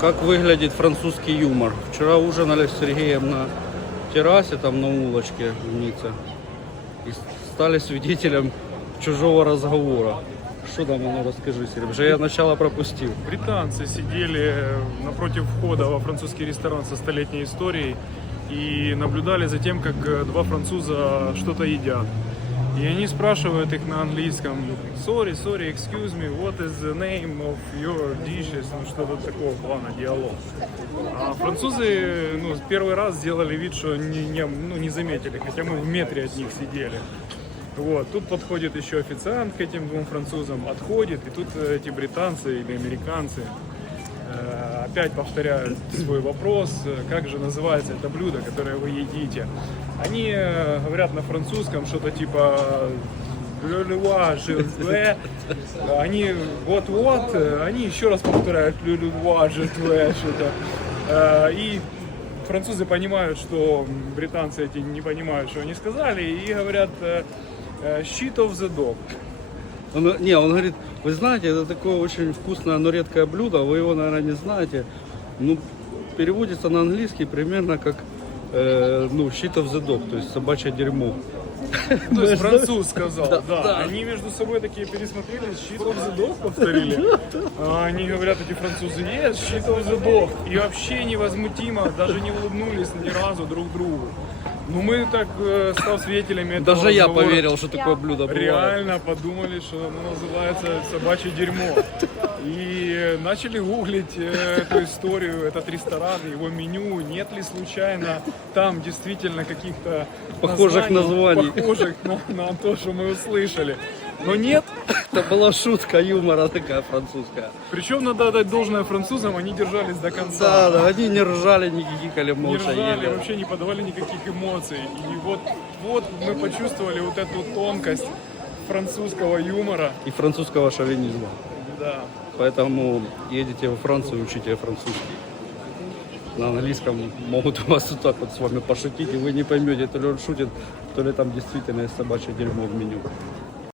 Как выглядит французский юмор? Вчера ужинали с Сергеем на террасе, там на улочке в Ницце. И стали свидетелем чужого разговора. Что там, ну расскажи, потому что я начало пропустил. Британцы сидели напротив входа во французский ресторан со столетней историей и наблюдали за тем, как э, два француза что-то едят. И они спрашивают их на английском, sorry, sorry, excuse me, what is the name of your dishes, ну что-то такого плана, диалог. А французы, ну, первый раз сделали вид, что не, не, ну, не заметили, хотя мы в метре от них сидели. Вот, тут подходит еще официант к этим двум французам, отходит, и тут э, эти британцы или американцы э, опять повторяют свой вопрос, э, как же называется это блюдо, которое вы едите. Они э, говорят на французском что-то типа «Le roi, je veux». Они вот-вот, э, они еще раз повторяют «Le roi, je veux» что-то. И французы понимают, что британцы эти не понимают, что они сказали, и говорят «shit of the dog». Он, не, он говорит, вы знаете, это такое очень вкусное, но редкое блюдо, вы его, наверное, не знаете. Ну, переводится на английский примерно как, э, ну, shit of the dog, то есть собачье дерьмо. То есть француз сказал, да, да. Они между собой такие пересмотрели, shit of the dog повторили. А они говорят, эти французы, yes, shit of the dog. И вообще невозмутимо, даже не улыбнулись ни разу друг другу. Ну мы так, э, став свидетелями этого Даже я разговора, поверил, что такое блюдо бывает. Реально подумали, что оно называется собачье дерьмо. И начали гуглить э, эту историю, этот ресторан, его меню, нет ли случайно там действительно каких-то Похожих названий. похожих на, на то, что мы услышали. Но нет, Это была шутка юмора такая французская. причем надо отдать должное французам, они держались до Да, конца. да, они не ржали, не гикикали, Не молча ржали, ели. вообще не подавали никаких эмоций. И вот, вот мы почувствовали вот эту тонкость французского юмора. И французского шовинизма. Да. Поэтому едете во Францию, учите французский. На английском могут у вас вот так вот с вами пошутить, и вы не поймете, то ли он шутит, то ли там действительно собачье дерьмо в меню.